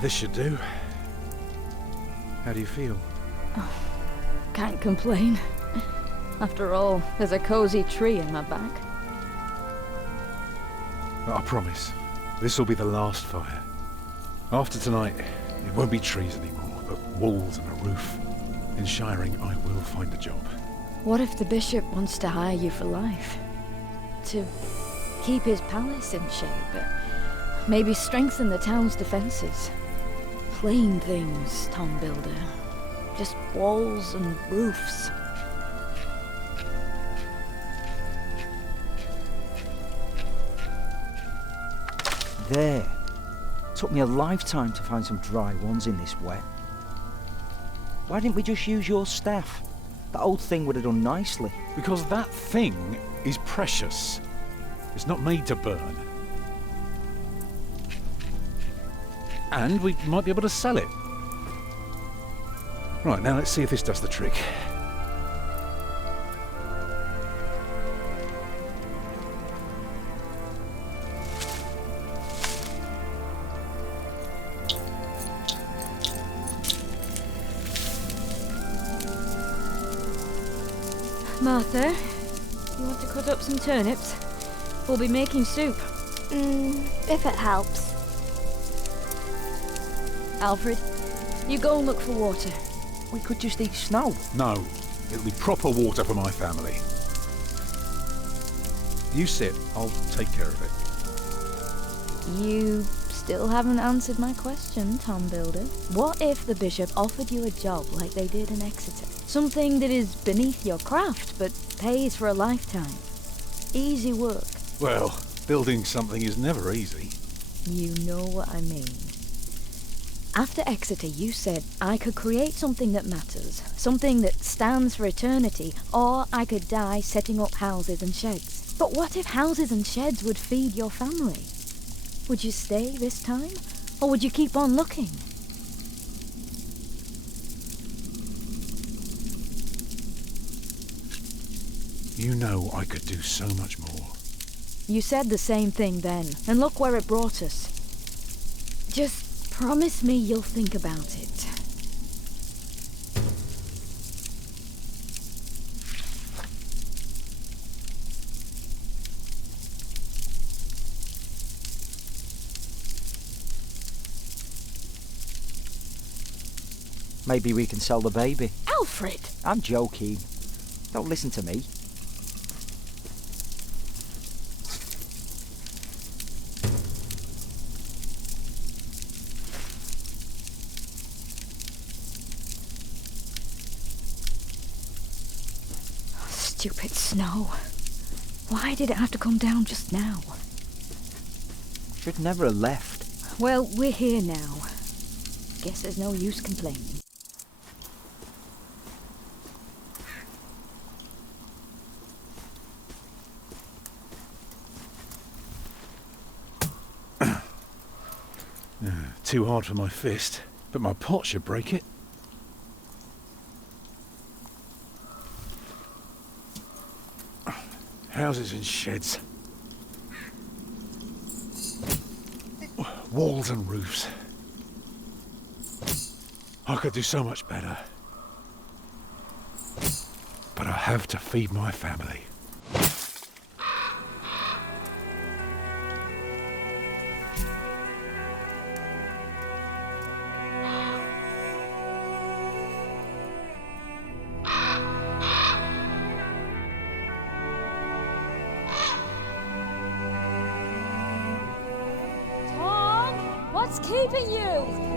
This should do. How do you feel? Oh, can't complain. After all, there's a cozy tree in my back. I promise, this will be the last fire. After tonight, it won't be trees anymore, but walls and a roof. In Shiring, I will find a job. What if the bishop wants to hire you for life? To keep his palace in shape, but maybe strengthen the town's defenses? Plain things, Tom Builder. Just walls and roofs. There. Took me a lifetime to find some dry ones in this wet. Why didn't we just use your staff? That old thing would have done nicely. Because that thing is precious. It's not made to burn. And we might be able to sell it. Right, now let's see if this does the trick. Martha, you want to cut up some turnips? We'll be making soup. If it helps. Alfred, you go and look for water. We could just eat snow. No, it'll be proper water for my family. You sit, I'll take care of it. You still haven't answered my question, Tom Builder. What if the bishop offered you a job like they did in Exeter? Something that is beneath your craft, but pays for a lifetime. Easy work. Well, building something is never easy. You know what I mean. After Exeter, you said I could create something that matters, something that stands for eternity, or I could die setting up houses and sheds. But what if houses and sheds would feed your family? Would you stay this time, or would you keep on looking? You know I could do so much more. You said the same thing then, and look where it brought us. Just promise me you'll think about it. Maybe we can sell the baby. Alfred! I'm joking. Don't listen to me. Stupid snow. Why did it have to come down just now? Should never have left. Well, we're here now. Guess there's no use complaining. Too hard for my fist, but my pot should break it. Houses and sheds. Walls and roofs. I could do so much better. But I have to feed my family. What's keeping you?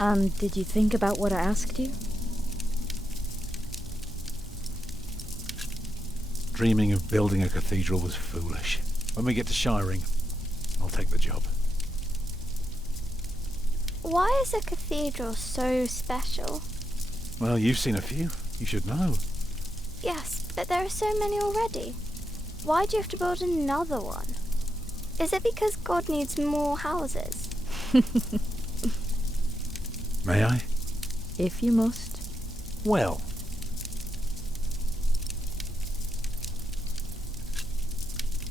And did you think about what I asked you? Dreaming of building a cathedral was foolish. When we get to Shiring, I'll take the job. Why is a cathedral so special? Well, you've seen a few. You should know. Yes, but there are so many already. Why do you have to build another one? Is it because God needs more houses? May I? If you must. Well.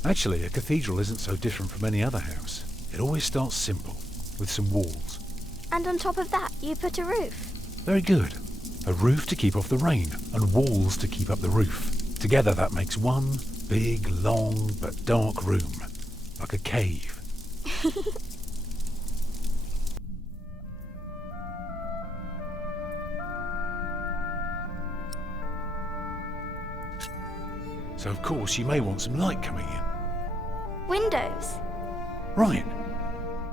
Actually, a cathedral isn't so different from any other house. It always starts simple, with some walls. And on top of that, you put a roof. Very good. A roof to keep off the rain, and walls to keep up the roof. Together that makes one big, long, but dark room. Like a cave. So of course you may want some light coming in. Windows. Right.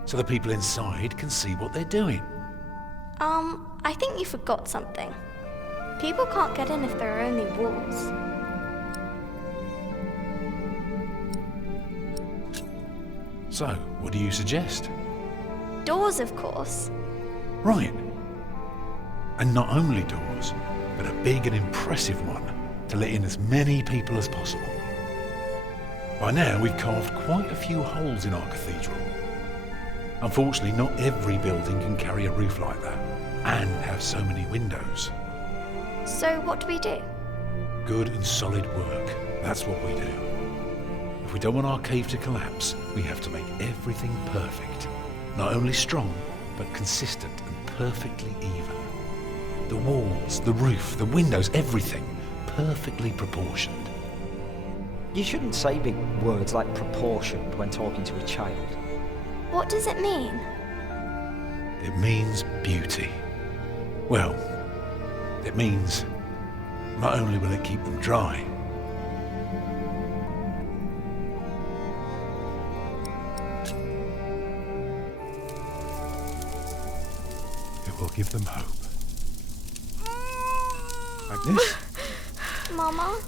So the people inside can see what they're doing. I think you forgot something. People can't get in if there are only walls. So, what do you suggest? Doors, of course. Right. And not only doors, but a big and impressive one to let in as many people as possible. By now, we've carved quite a few holes in our cathedral. Unfortunately, not every building can carry a roof like that, and have so many windows. So what do we do? Good and solid work, that's what we do. If we don't want our cave to collapse, we have to make everything perfect. Not only strong, but consistent and perfectly even. The walls, the roof, the windows, everything perfectly proportioned. You shouldn't say big words like proportioned when talking to a child. What does it mean? It means beauty. Well, it means not only will it keep them dry, it will give them hope. Like this? Mama?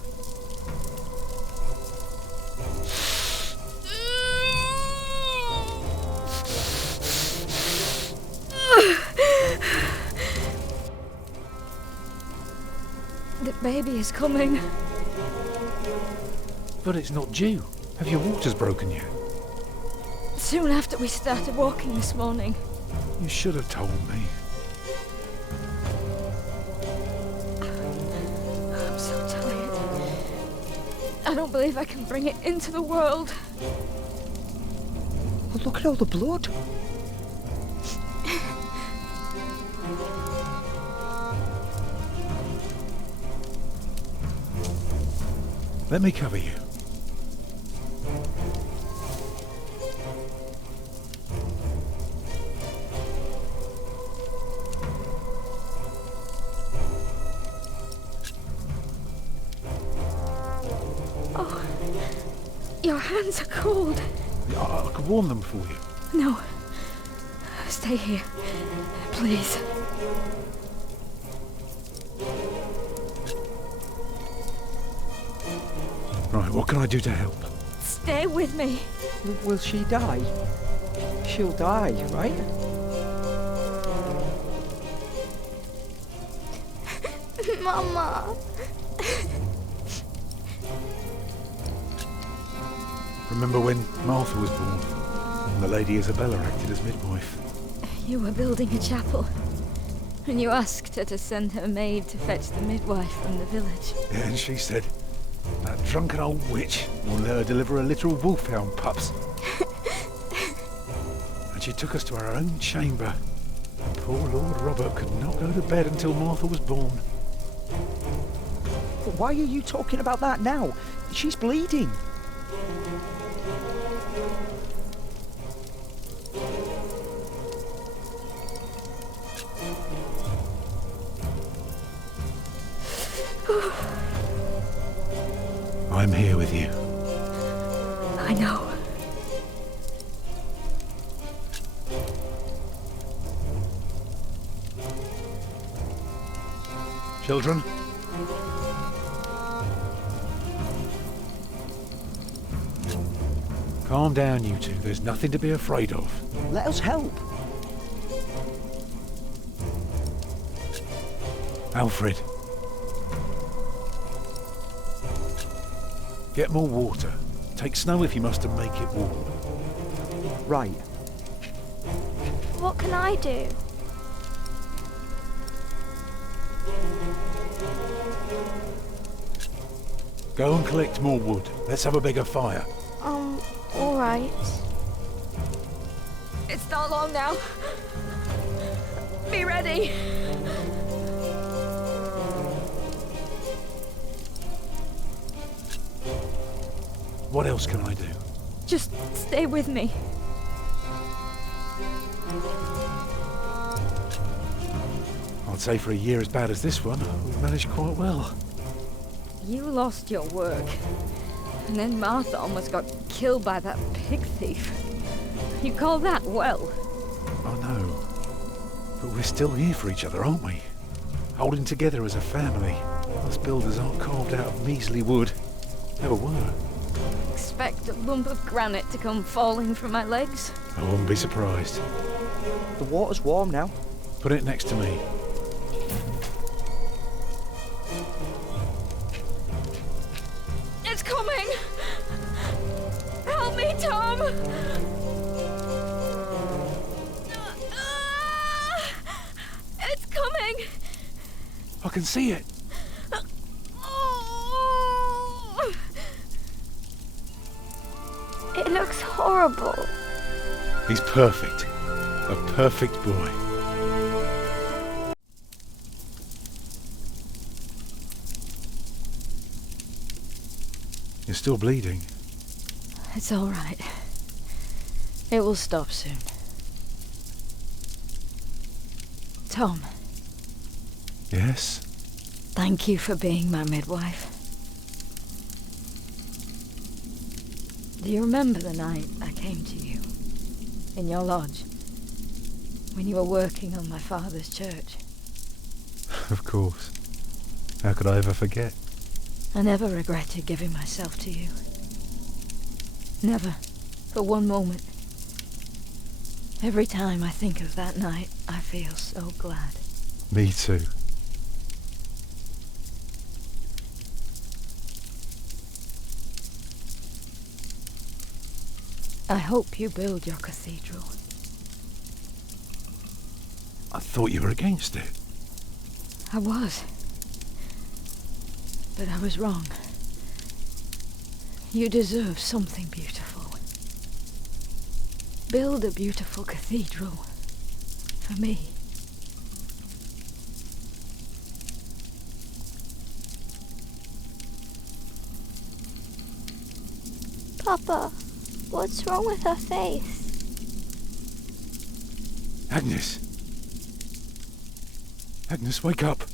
The baby is coming. But it's not due. Have your waters broken yet? Soon after we started walking this morning. You should have told me. I'm so tired. I don't believe I can bring it into the world. Well, look at all the blood. Let me cover you. Oh, your hands are cold. I could warm them for you. No. Stay here. Please. Right, what can I do to help? Stay with me. Will she die? She'll die, right? Mama. Remember when Martha was born? And the Lady Isabella acted as midwife. You were building a chapel. And you asked her to send her maid to fetch the midwife from the village. Yeah, and she said, that drunken old witch will let her deliver a literal wolfhound pups. And she took us to our own chamber. And poor Lord Robert could not go to bed until Martha was born. But why are you talking about that now? She's bleeding. I'm here with you. I know. Children? Calm down, you two. There's nothing to be afraid of. Let us help. Alfred. Get more water. Take snow if you must and make it warm. Right. What can I do? Go and collect more wood. Let's have a bigger fire. Alright. It's not long now. Be ready. What else can I do? Just stay with me. I'd say for a year as bad as this one, we've managed quite well. You lost your work. And then Martha almost got killed by that pig thief. You call that well? I know. But we're still here for each other, aren't we? Holding together as a family. Us builders aren't carved out of measly wood. Never were. Expect a lump of granite to come falling from my legs? I wouldn't be surprised. The water's warm now. Put it next to me. It's coming! Help me, Tom! It's coming! I can see it. It looks horrible. He's perfect. A perfect boy. You're still bleeding. It's all right. It will stop soon. Tom, Yes? thank you for being my midwife. Do you remember the night I came to you? In your lodge? When you were working on my father's church? Of course. How could I ever forget? I never regretted giving myself to you. Never. For one moment. Every time I think of that night, I feel so glad. Me too. I hope you build your cathedral. I thought you were against it. I was. But I was wrong. You deserve something beautiful. Build a beautiful cathedral. For me. Papa, what's wrong with her face? Agnes! Agnes, wake up!